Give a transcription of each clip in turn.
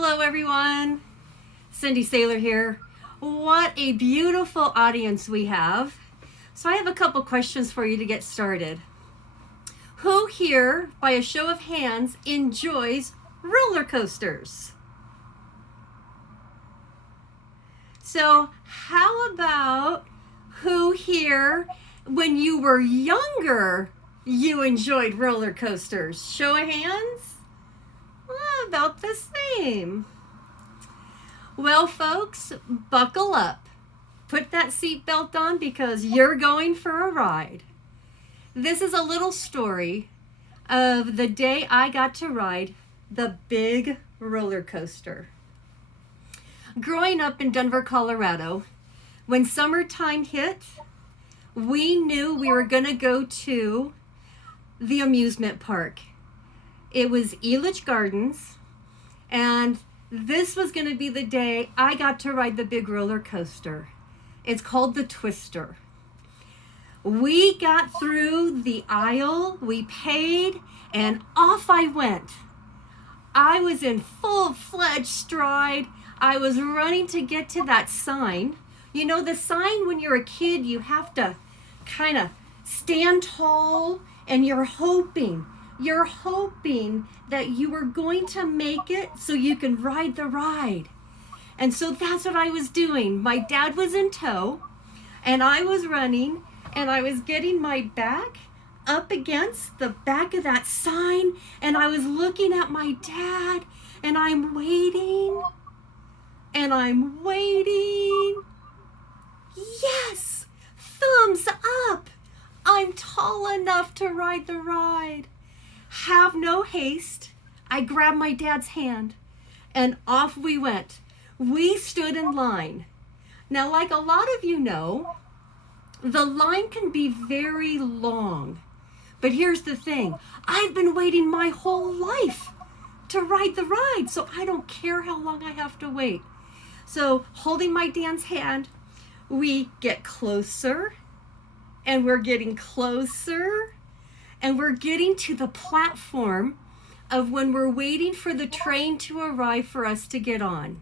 Hello everyone, Cindy Saylor here. What a beautiful audience we have. So I have a couple questions for you to get started. Who here, by a show of hands, enjoys roller coasters? So how about who here, when you were younger, you enjoyed roller coasters? Show of hands? Well, about the same. Well, folks, buckle up. Put that seatbelt on because you're going for a ride. This is a little story of the day I got to ride the big roller coaster. Growing up in Denver, Colorado, when summertime hit, we knew we were going to go to the amusement park. It was Elitch Gardens, and this was going to be the day I got to ride the big roller coaster. It's called the Twister. We got through the aisle, we paid, and off I went. I was in full-fledged stride. I was running to get to that sign. You know, the sign when you're a kid, you have to kind of stand tall, and you're hoping that you were going to make it so you can ride the ride. And so that's what I was doing. My dad was in tow, and I was running, and I was getting my back up against the back of that sign, and I was looking at my dad, and I'm waiting, and I'm waiting. Yes! Thumbs up! I'm tall enough to ride the ride. Have no haste. I grabbed my dad's hand, and off we went. We stood in line. Now, like a lot of you know, the line can be very long. But here's the thing. I've been waiting my whole life to ride the ride, so I don't care how long I have to wait. So holding my dad's hand, we get closer, and we're getting closer, and we're getting to the platform of when we're waiting for the train to arrive for us to get on.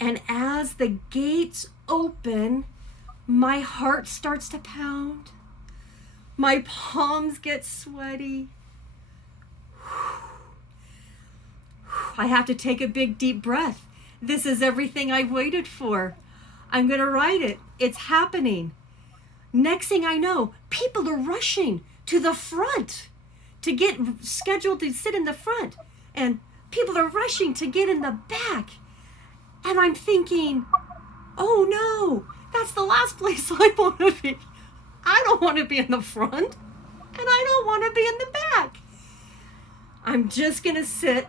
And as the gates open, my heart starts to pound. My palms get sweaty. I have to take a big deep breath. This is everything I've waited for. I'm gonna ride it. It's happening. Next thing I know, people are rushing to the front to get scheduled to sit in the front. And people are rushing to get in the back. And I'm thinking, oh no, that's the last place I want to be. I don't want to be in the front, and I don't want to be in the back. I'm just going to sit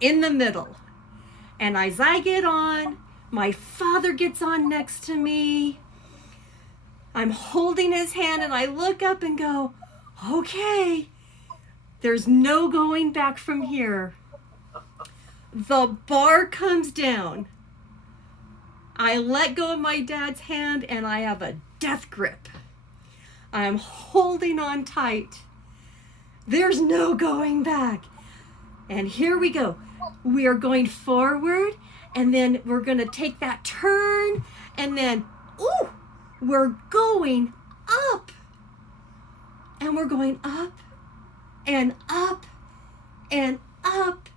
in the middle. And as I get on, my father gets on next to me. I'm holding his hand, and I look up and go, okay, there's no going back from here. The bar comes down. I let go of my dad's hand, and I have a death grip. I'm holding on tight. There's no going back. And here we go. We are going forward, and then we're going to take that turn, and then, ooh, we're going up. And we're going up and up and up.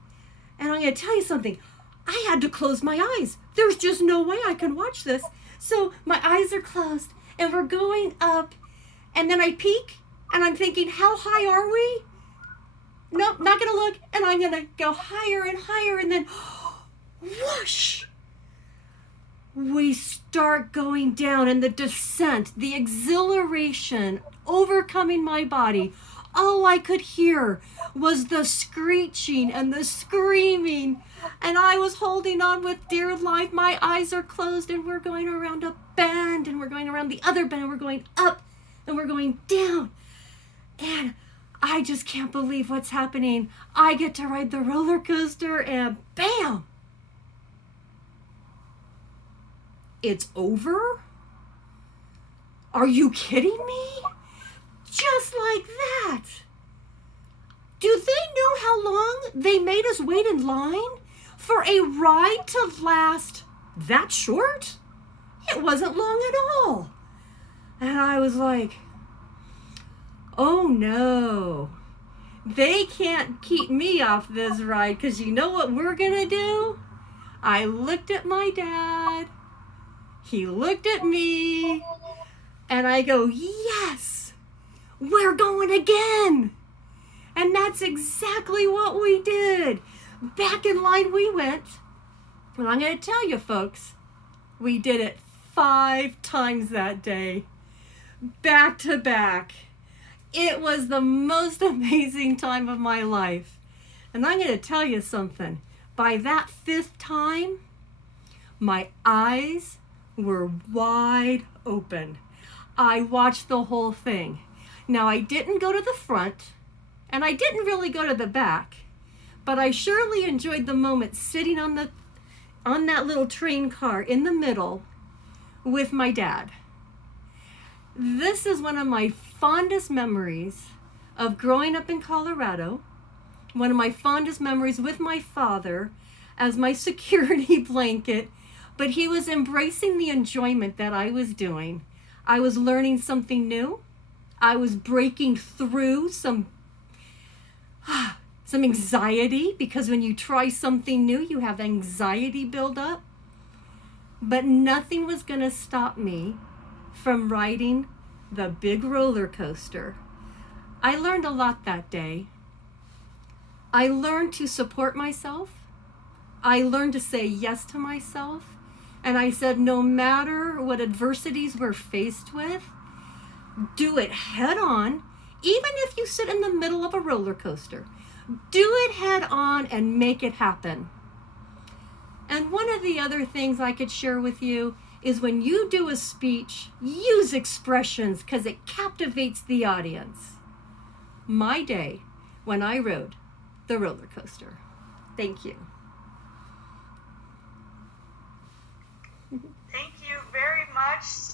And I'm going to tell you something. I had to close my eyes. There's just no way I can watch this. So my eyes are closed, and we're going up. And then I peek, and I'm thinking, how high are we? Nope, not going to look. And I'm going to go higher and higher, and then whoosh. We start going down, and the descent, the exhilaration overcoming my body. All I could hear was the screeching and the screaming. And I was holding on with dear life. My eyes are closed, and we're going around a bend, and we're going around the other bend, and we're going up, and we're going down. And I just can't believe what's happening. I get to ride the roller coaster, and bam! It's over? Are you kidding me? Just like that. Do they know how long they made us wait in line for a ride to last that short? It wasn't long at all. And I was like, oh no, they can't keep me off this ride, because you know what we're gonna do? I looked at my dad, he looked at me, and I go, yes, we're going again. And that's exactly what we did. Back in line we went. And I'm going to tell you, folks, we did it 5 times that day, back to back. It was the most amazing time of my life. And I'm going to tell you something. By that 5th time, my eyes were wide open. I watched the whole thing. Now, I didn't go to the front, and I didn't really go to the back, but I surely enjoyed the moment sitting on that little train car in the middle with my dad. This is one of my fondest memories of growing up in Colorado, one of my fondest memories with my father as my security blanket, but he was embracing the enjoyment that I was doing. I was learning something new. I was breaking through some anxiety, because when you try something new, you have anxiety build up. But nothing was going to stop me from riding the big roller coaster. I learned a lot that day. I learned to support myself. I learned to say yes to myself. And I said, no matter what adversities we're faced with, do it head on. Even if you sit in the middle of a roller coaster, do it head on and make it happen. And one of the other things I could share with you is when you do a speech, use expressions, because it captivates the audience. My day when I rode the roller coaster. Thank you. Thank you very much.